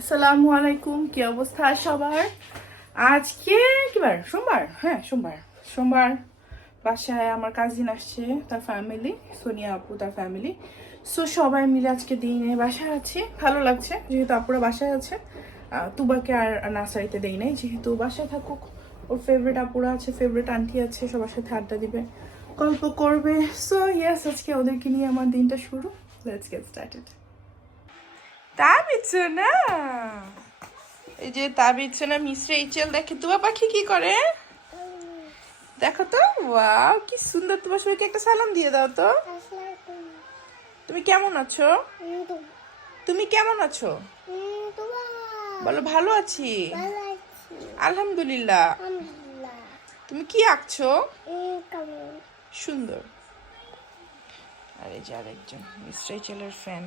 আসসালামু আলাইকুম, কি অবস্থা সবার? আজকে কি বার? সোমবার? হ্যাঁ সোমবার। সোমবার বাসায় আমার কাজিন আসছে, তার ফ্যামিলি সোনিয়া আপু, তার ফ্যামিলি সো সবাই মিলে আজকে দিনে বাসায় আছি। ভালো লাগছে, যেহেতু আপুরা বাসায় আছে। তুবাকে আর নার্সারিতে দেই নাই, যেহেতু বাসায় থাকুক। ওর ফেভারিট আপুরা আছে ফেভারিট আন্টি আছে, সবার সাথে আড্ডা দিবে, গল্প করবে। সো ইয়েস আজকে ওদেরকে নিয়ে আমার দিনটা শুরু। লেটস গেট স্টার্টেড তাবিচ্ছে না? এই যে তাবিচ্ছে না, মিশ্রে ইচেল দেখে। তুবা পাখি কি করে? দেখো তো, ওয়াও, কি সুন্দর। তোমার সবাইকে একটা সালাম দিয়ে দাও তো। তুমি কেমন আছো? তুমি কেমন আছো? বলো, ভালো আছি? আলহামদুলিল্লাহ। তুমি কি আঁকছো? সুন্দর। আর যে আরেকজন মিস্টার ইচেলের ফ্যান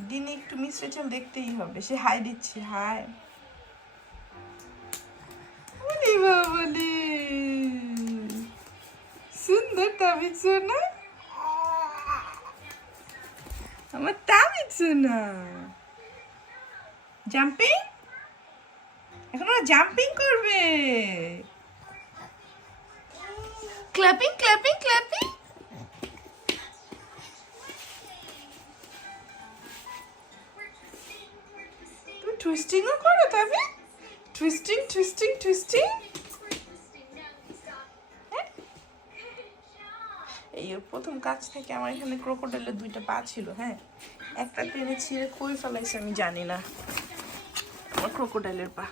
দিনে একটু মিস্টার ইচেল দেখতেই হবে। সে হাই দিচ্ছে, হাই। সুন্দর তাবিজ না আমার তাবিজ না জাম্পিং? এখন ওরা জাম্পিং করবে। Clapping clapping clapping. টুইস্টিংও করো তবে। টুইস্টিং টুইস্টিং টুইস্টিং এই প্রথম কাজ থেকে আমার এখানে ক্রোকোডাইলের দুইটা পা ছিল হ্যাঁ। একটা টেনে ছিঁড়ে কই ফেলাইছে আমি জানি না। আমার ক্রোকোডাইলের পা।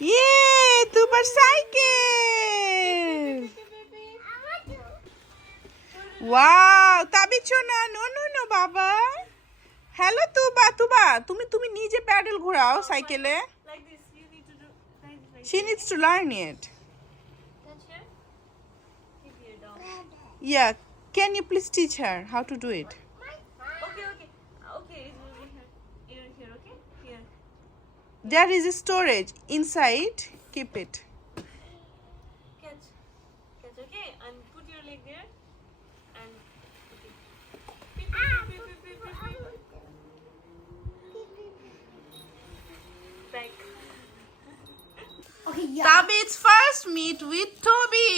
ইয়ে তোমার সাইকেল! ওয়াও তাবিছো না নো নো নো বাবা হ্যালো তুবা তুবা তুমি তুমি নিজে প্যাডেল ঘোরাও সাইকেলে she needs to learn it yeah can you please teach her how to do it Okay, okay. Okay, it will be here. Here, here, okay? Here. there is a storage inside keep it Catch. Catch, okay? And put your leg there. Tabit's first meet with Toby.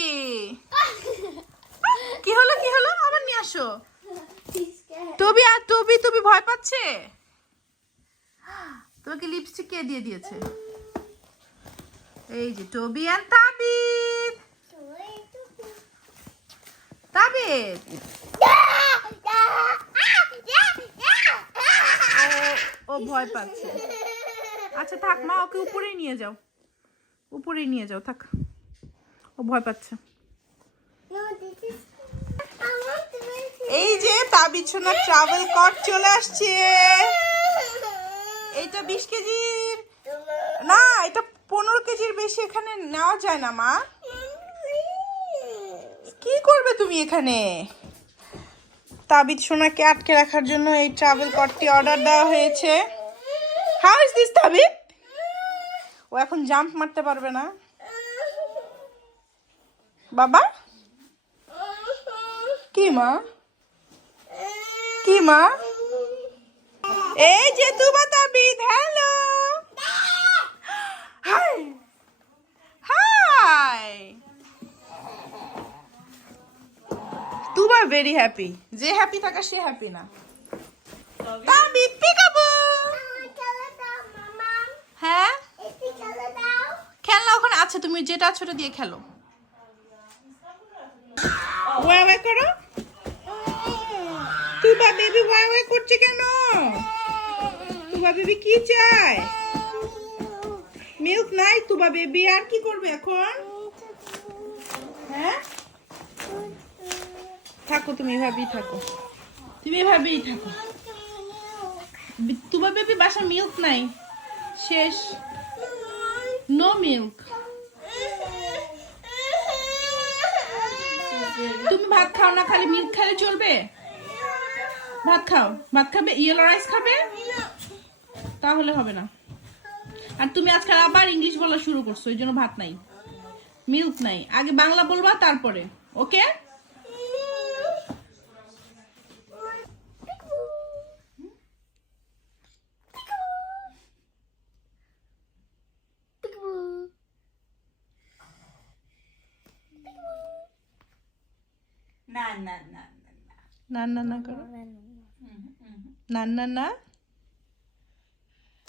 কি হলো কি হলো? আবার নিয়ে আসো। টবি আর টবি টবি ভয় পাচ্ছে? তোমাকে লিপস্টিক কে দিয়ে দিয়েছে? এই যে টবি আর তাবিদ তাবিদ ও ও ভয় পাচ্ছে। আচ্ছা থাক মা ওকে উপরেই নিয়ে যাও। উপরেই নিয়ে যাও থাক। ও ভয় পাচ্ছে। এই যে তাবিছনা ট্রাভেল কট চলে আসছে। এইটা বিশ কেজির। না এটা পনেরো কেজির বেশি এখানে নেওয়া যায় না মা। কি করবে তুমি এখানে? তাবিদ সোনাকে আটকে রাখার জন্য এই ট্রাভেল কটটি অর্ডার দেওয়া হয়েছে। হাউ ইজ দিস তাবিদ ও এখন জাম্প মারতে পারবে না। বাবা? কি মা? কি মা? এই যে Tuba Tabid hello hi hi Tuba very happy যে হ্যাপি থাকা, সে হ্যাপি না। তাবিদ পিকাবু হ্যাঁ আছে তুমি যেটা আছে ওটা দিয়ে খেলো। ওয়া ওয়া করো। তুবা বেবি ওয়া ওয়া করছে কেন? তুবা বেবি কি চায়? মিল্ক নাই তুবা বেবি আর কি করবে এখন? হ্যাঁ? থাকো তুমি এভাবেই থাকো। তুমি এভাবেই থাকো। তুবা বেবি বাসা মিল্ক নাই। শেষ। নো মিল্ক তুমি ভাত খাও না, খালি মিল্ক খেলে চলবে? ভাত খাও। ভাত খাবে? ইয়েলো রাইস খাবে? তাহলে হবে না। আর তুমি আজকাল আবার ইংলিশ বলা শুরু করছ, ওই জন্য ভাত নাই। মিল্ক নাই। আগে বাংলা বলবা, তারপরে। ওকে না না না না, করো না না না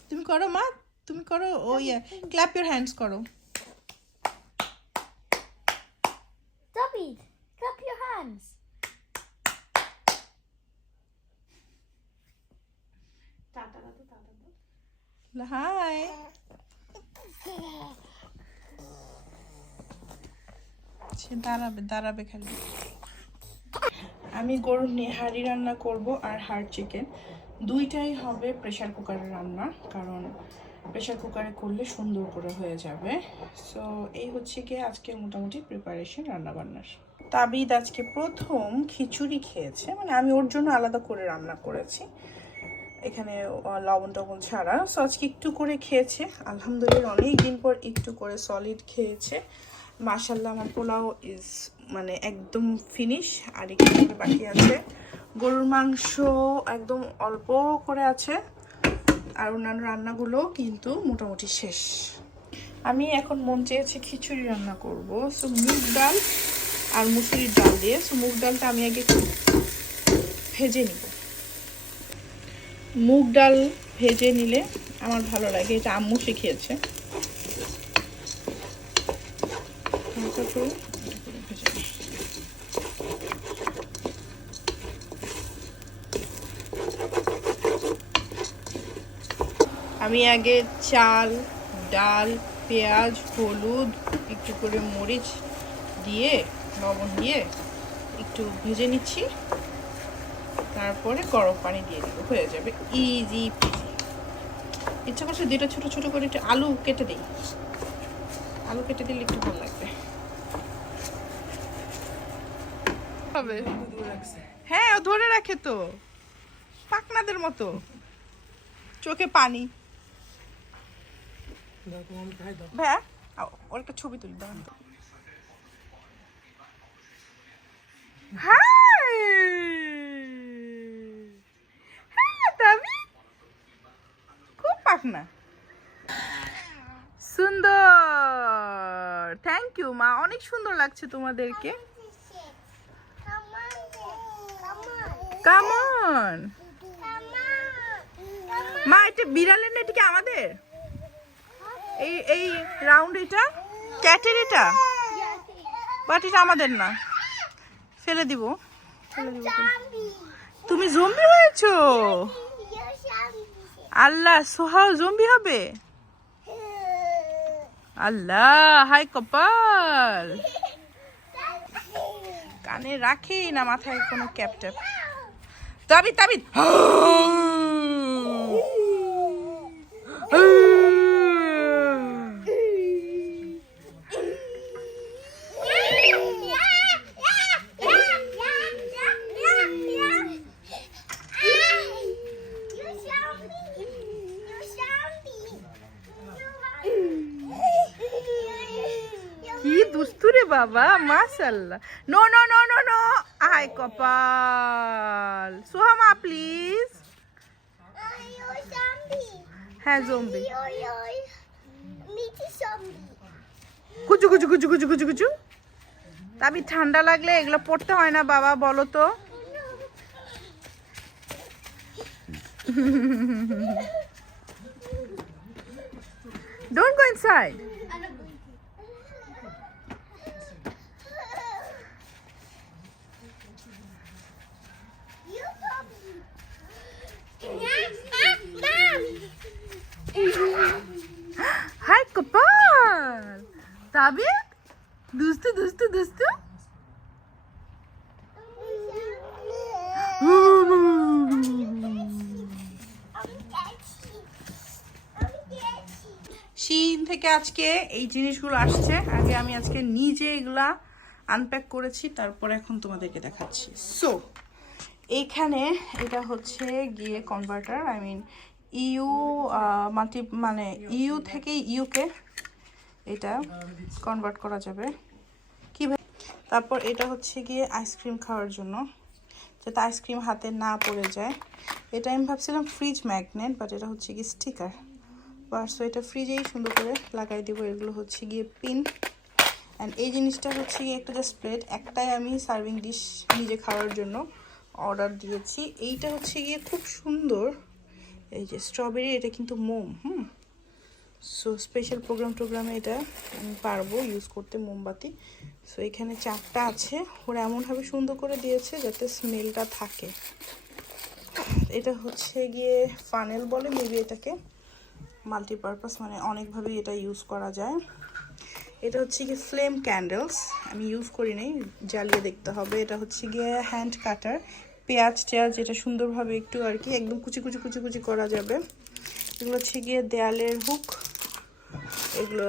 তুমি করো মা তুমি করো ও ইয়া ক্ল্যাপ ইউর হ্যান্ডস করো David, clap your hands. সে দাঁড়াবে দাঁড়াবে খালি আমি গরুর নেহারি রান্না করব আর হাড় চিকেন দুইটাই হবে প্রেশার কুকারে রান্না, কারণ প্রেশার কুকারে করলে সুন্দর করে হয়ে যাবে। সো এই হচ্ছে কি আজকের মোটামুটি প্রিপারেশন রান্না বান্নার তাবিদ আজকে প্রথম খিচুড়ি খেয়েছে মানে আমি ওর জন্য আলাদা করে রান্না করেছি। এখানে লবণ টবণ ছাড়া। সো আজকে একটু করে খেয়েছে। আলহামদুলিল্লাহ অনেক দিন পর একটু করে সলিড খেয়েছে। মাশাল্লাহ আমার পোলাও ইজ মানে একদম ফিনিশ আর একটু বাকি আছে। গরুর মাংস একদম অল্প করে আছে, আর অন্যান্য রান্নাগুলো কিন্তু মোটামুটি শেষ। আমি এখন মন চেয়েছে খিচুড়ি রান্না করব। সো মুগ ডাল আর মুসুরির ডাল দিয়ে। সো মুগ ডালটা আমি আগে ভেজে নিব। মুগ ডাল ভেজে নিলে আমার ভালো লাগে। এটা আম্মু শিখিয়েছে হালকা করে ভেজে নিই। আমি আগে চাল ডাল পেঁয়াজ হলুদ একটু করে মরিচ দিয়ে লবণ দিয়ে একটু ভেজে নিচ্ছি। তারপরে গরম পানি দিয়ে দিব হয়ে যাবে ইজি পিজি ইচ্ছা করছে দুটো ছোটো ছোটো করে একটু আলু কেটে দিই। আলু কেটে দিলে একটু ভালো লাগবে। হবে। হ্যাঁ ধরে রাখে তো। পাকনাদের মতো। চোখে পানি। ভাইয়া আও, ওর একটা ছবি তুলি দাঁড়ান। হাই! হ্যাঁ খুব পাকনা সুন্দর। থ্যাংক ইউ মা। অনেক সুন্দর লাগছে তোমাদেরকে. কামন মা এটা বিড়ালের না এটা কি আমাদের? এই এই রাউন্ড এটা? ক্যাটের এটা? বাট এটা আমাদের না। ফেলে দিব। ফেলে দিব তুমি জম্বি হয়েছো? আল্লাহ, সোহাও জম্বি হবে? আল্লাহ হাই কপাল। কানে রাখি না মাথায় কোনো ক্যাপ ট্যাপ। তাবিদ তাবিদ। বাবা মাশাল্লাহ no no no no no hi কপাল। সোহামা প্লিজ হ্যাঁ জম্বি কুচু কুচু কুচু কুচু কুচু কুচু। তাবি ঠান্ডা লাগলে এগুলো পড়তে হয় না বাবা, বলো তো। ডোন্ট গো ইনসাইড হাই কপাল। তাবিদ দুস্তু দুস্তু দুস্তু চীন থেকে আজকে এই জিনিসগুলো আসছে। আগে আমি আজকে নিজে এগুলা আনপ্যাক করেছি, তারপর এখন তোমাদেরকে দেখাচ্ছি। সো এইখানে এটা হচ্ছে গিয়ে converter I mean U multi মানে ইউ থেকে ইউকে এটা কনভার্ট করা যাবে। কীভাবে? তারপর এটা হচ্ছে গিয়ে আইসক্রিম খাওয়ার জন্য। যাতে আইসক্রিম হাতে না পড়ে যায়। এটা আমি ভাবছিলাম ফ্রিজ ম্যাগনেট বাট এটা হচ্ছে গিয়ে স্টিকার সো এটা ফ্রিজেই সুন্দর করে লাগাই দেবো। এগুলো হচ্ছে গিয়ে পিন অ্যান্ড এই জিনিসটা হচ্ছে গিয়ে একটা জাস্ট প্লেট একটাই আমি সার্ভিং ডিশ নিজে খাওয়ার জন্য অর্ডার দিয়েছি। এইটা হচ্ছে গিয়ে খুব সুন্দর। এই যে স্ট্রবেরি এটা কিন্তু মোম, হুম? সো স্পেশাল প্রোগ্রাম টোগ্রামে এটা আমি পারব ইউজ করতে মোমবাতি। সো এখানে চারটা আছে। ওরা এমনভাবে সুন্দর করে দিয়েছে যাতে স্মেলটা থাকে। এটা হচ্ছে গিয়ে ফানেল বলে মেবি এটাকে মাল্টিপারপাস মানে অনেকভাবে এটা ইউজ করা যায়। এটা হচ্ছে গিয়ে ফ্লেম ক্যান্ডেলস আমি ইউজ করি নাই, জ্বালিয়ে দেখতে হবে। এটা হচ্ছে গিয়ে হ্যান্ড কাটার পেঁয়াজ টেয়াজ এটা সুন্দরভাবে একটু আর কি একদম কুচি কুচি কুচি কুচি করা যাবে। এগুলো হচ্ছে গিয়ে দেয়ালের হুক। এগুলো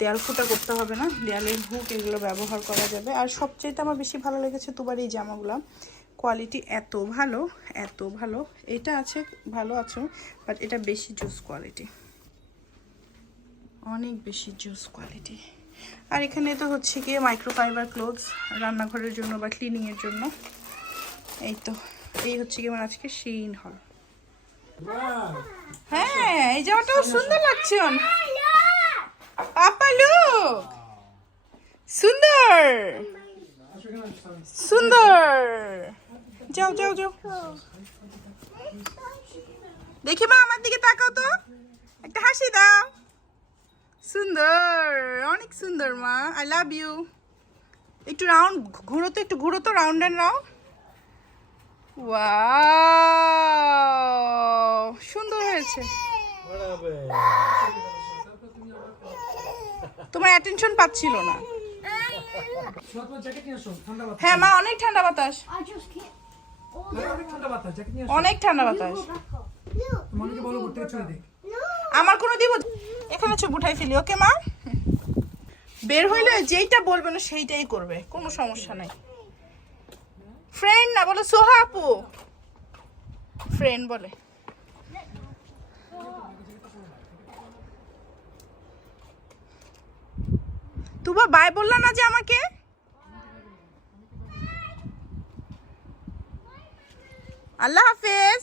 দেয়াল ফুটা করতে হবে না। দেয়ালের হুক এগুলো ব্যবহার করা যাবে। আর সবচেয়ে আমার বেশি ভালো লেগেছে তোমার এই জামাগুলো। কোয়ালিটি এত ভালো এত ভালো। এটা আছে, ভালো আছে, বাট এটা বেশি জুস কোয়ালিটি। অনেক বেশি জুস কোয়ালিটি। আর এখানে তো হচ্ছে গিয়ে মাইক্রোফাইবার ক্লোথস রান্নাঘরের জন্য বা ক্লিনিংয়ের জন্য। এই তো এই হচ্ছে গিয়ে আমার আজকে শিন হল। হ্যাঁ এই জামাটাও সুন্দর লাগছে। পাপা লুক সুন্দর। সুন্দর। যাও যাও যাও। দেখি মা আমার দিকে তাকাও তো। একটা হাসি দাও। সুন্দর অনেক সুন্দর মা। আই লাভ ইউ একটু রাউন্ড ঘুরো তো একটু ঘুরো তো রাউন্ড অ্যান্ড রাউন্ড সুন্দর হয়েছে। তোমার অ্যাটেনশন না। হ্যাঁ মা, অনেক ঠান্ডা বাতাস। অনেক ঠান্ডা বাতাস। আমার কোনো দিব? এখানে চুপ উঠাই ফেলি, ওকে মা? বের হইলে যেইটা বলবে না, সেইটাই করবে, কোনো সমস্যা নাই। ফ্রেন্ড না বলো, সোহা আপু? ফ্রেন্ড বলে। তুবা বাই বললা না যে আমাকে? আল্লাহ হাফেজ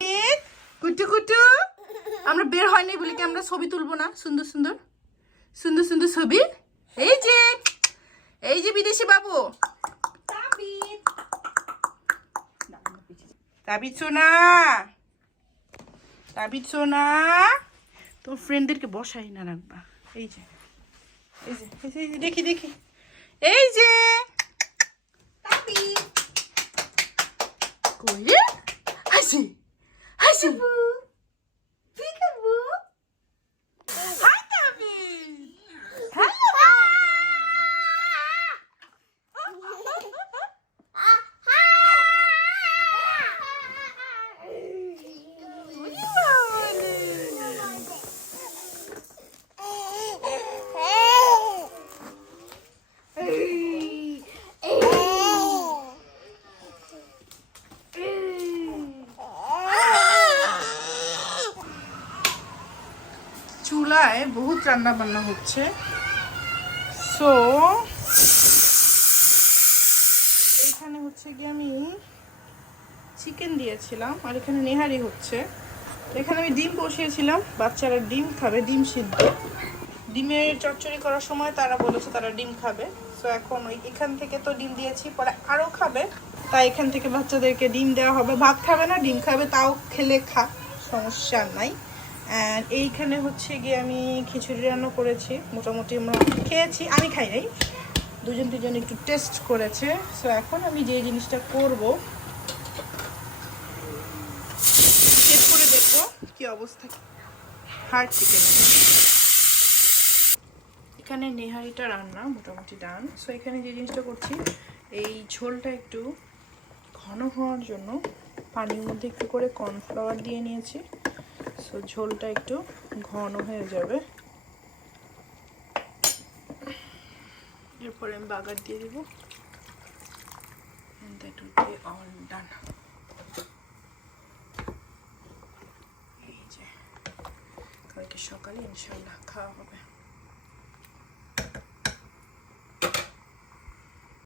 ঈদ, কুটু কুটু আমরা বের হয়নি বলে কি আমরা ছবি তুলবো না? সুন্দর সুন্দর। সুন্দর সুন্দর ছবি। এই যে এই যে বিদেশি বাবু। তোর ফ্রেন্ডদেরকে বসাই না রাখবা। এই যে এই যে এই যে, দেখি দেখি। এই যে কই? হাসি হাসি Peekaboo. Hi, David. Hello. চুলায় বহুত রান্না বান্না হচ্ছে। সো এখানে হচ্ছে কি আমি চিকেন দিয়েছিলাম, আর এখানে নেহারি হচ্ছে। এখানে আমি ডিম বসিয়েছিলাম, বাচ্চারা ডিম খাবে, ডিম সিদ্ধ। ডিমের চচ্চড়ি করার সময় তারা বলেছে তারা ডিম খাবে। সো এখন ওই এখান থেকে তো ডিম দিয়েছি, পরে আরও খাবে। তাই এখান থেকে বাচ্চাদেরকে ডিম দেওয়া হবে। ভাত খাবে না, ডিম খাবে, তাও খেলে খা, সমস্যা নাই। এইখানে হচ্ছে গিয়ে আমি খিচুড়ি রান্না করেছি। মোটামুটি আমরা খেয়েছি। আমি খাই নাই। দুজন দুজন একটু টেস্ট করেছে। সো এখন আমি যে জিনিসটা করব টেস্ট করে দেখব কি অবস্থা। হার্ড চিকেন এখানে নেহারিটা রান্না মোটামুটি ডান সো এখানে যে জিনিসটা করছি, এই ঝোলটা একটু ঘন হওয়ার জন্য পানির মধ্যে একটু করে কর্নফ্লাওয়ার দিয়ে নিয়েছি। সো ঝোলটা একটু ঘন হয়ে যাবে। এরপরে আমি বাগার দিয়ে দেবো। And that would. এই যে, কালকে সকালে ইনশাল্লাহ খাওয়া হবে।